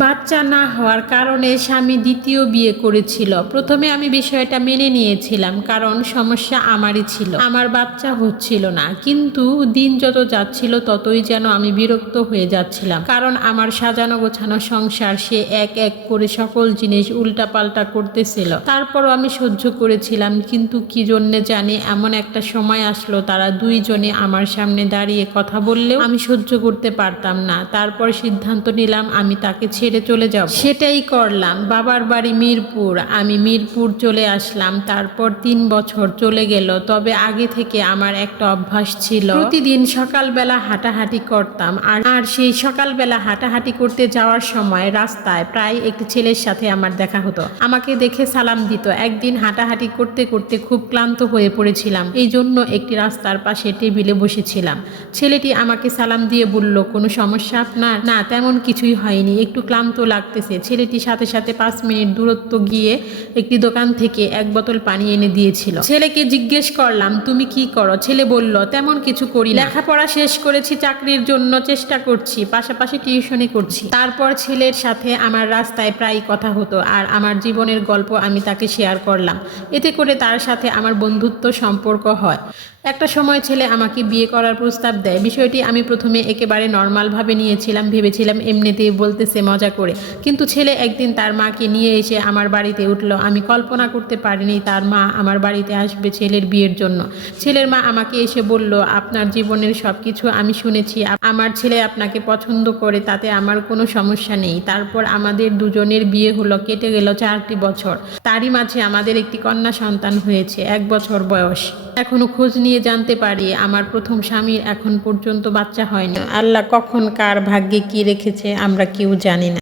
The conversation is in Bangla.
বাচ্চা না হওয়ার কারণে স্বামী দ্বিতীয় বিয়ে করেছিল। প্রথমে আমি বিষয়টা মেনে নিয়েছিলাম, কারণ সমস্যা আমারই ছিল, আমার বাচ্চা হচ্ছিল না। কিন্তু দিন যত যাচ্ছিল ততই যেন আমি বিরক্ত হয়ে যাচ্ছিলাম, কারণ আমার সাজানো গোছানো সংসার সে এক এক করে সকল জিনিস উল্টাপাল্টা করতেছিল। তারপরও আমি সহ্য করেছিলাম, কিন্তু কি জন্যে জানি এমন একটা সময় আসলো তারা দুইজনে আমার সামনে দাঁড়িয়ে কথা বললেও আমি সহ্য করতে পারতাম না। তারপর সিদ্ধান্ত নিলাম আমি তাকে ছেড়ে চলে যাব। সেটাই করলাম। বাবার বাড়ি মিরপুর, আমি মিরপুর চলে আসলাম। তারপর 3 বছর চলে গেল। তবে আগে থেকে আমার একটা অভ্যাস ছিল, প্রতিদিন সকালবেলা হাঁটাহাঁটি করতাম। আর সেই সকালবেলা হাঁটাহাঁটি করতে যাওয়ার সময় রাস্তায় প্রায় একটি ছেলের সাথে আমার দেখা হতো। আমাকে দেখে সালাম দিত। একদিন হাঁটাহাঁটি করতে করতে খুব ক্লান্ত হয়ে পড়েছিলাম, এই জন্য একটি রাস্তার পাশে টেবিলে বসেছিলাম। ছেলেটি আমাকে সালাম দিয়ে বলল, কোনো সমস্যা আপনার? না, তেমন কিছুই হয়নি, একটু ক্লান্ত লাগতেছে। ছেলেটি সাথে সাথে 5 মিনিট দূরত্ব গিয়ে একটি দোকান থেকে 1 বোতল পানি এনে দিয়েছিল। ছেলেকে জিজ্ঞেস করলাম, তুমি কি করো? ছেলে বলল, তেমন কিছু করি না, লেখাপড়া শেষ করেছি, চাকরির জন্য চেষ্টা করছি, পাশাপাশি টিউশনি করছি। তারপর ছেলের সাথে আমার রাস্তায় প্রায় কথা হতো, আর আমার জীবনের গল্প আমি তাকে শেয়ার করলাম। এতে করে তার সাথে আমার বন্ধুত্ব সম্পর্ক হয়। একটা সময় ছেলে আমাকে বিয়ে করার প্রস্তাব দেয়। বিষয়টি আমি প্রথমে একেবারে নর্মালভাবে নিয়েছিলাম, ভেবেছিলাম এমনিতেই বলতেছে মজা করে। কিন্তু ছেলে একদিন তার মাকে নিয়ে এসে আমার বাড়িতে উঠলো। আমি কল্পনা করতে পারিনি তার মা আমার বাড়িতে আসবে ছেলের বিয়ের জন্য। ছেলের মা আমাকে এসে বলল, আপনার জীবনের সব কিছু আমি শুনেছি, আমার ছেলে আপনাকে পছন্দ করে, তাতে আমার কোনো সমস্যা নেই। তারপর আমাদের দুজনের বিয়ে হলো। কেটে গেল 4টি বছর। তারই মাঝে আমাদের একটি কন্যা সন্তান হয়েছে, 1 বছর বয়স। এখনো খোঁজ নিয়ে জানতে পারি আমার প্রথম স্বামীর এখন পর্যন্ত বাচ্চা হয়নি। আল্লাহ কখন কার ভাগ্যে কি রেখেছে আমরা কেউ জানি না।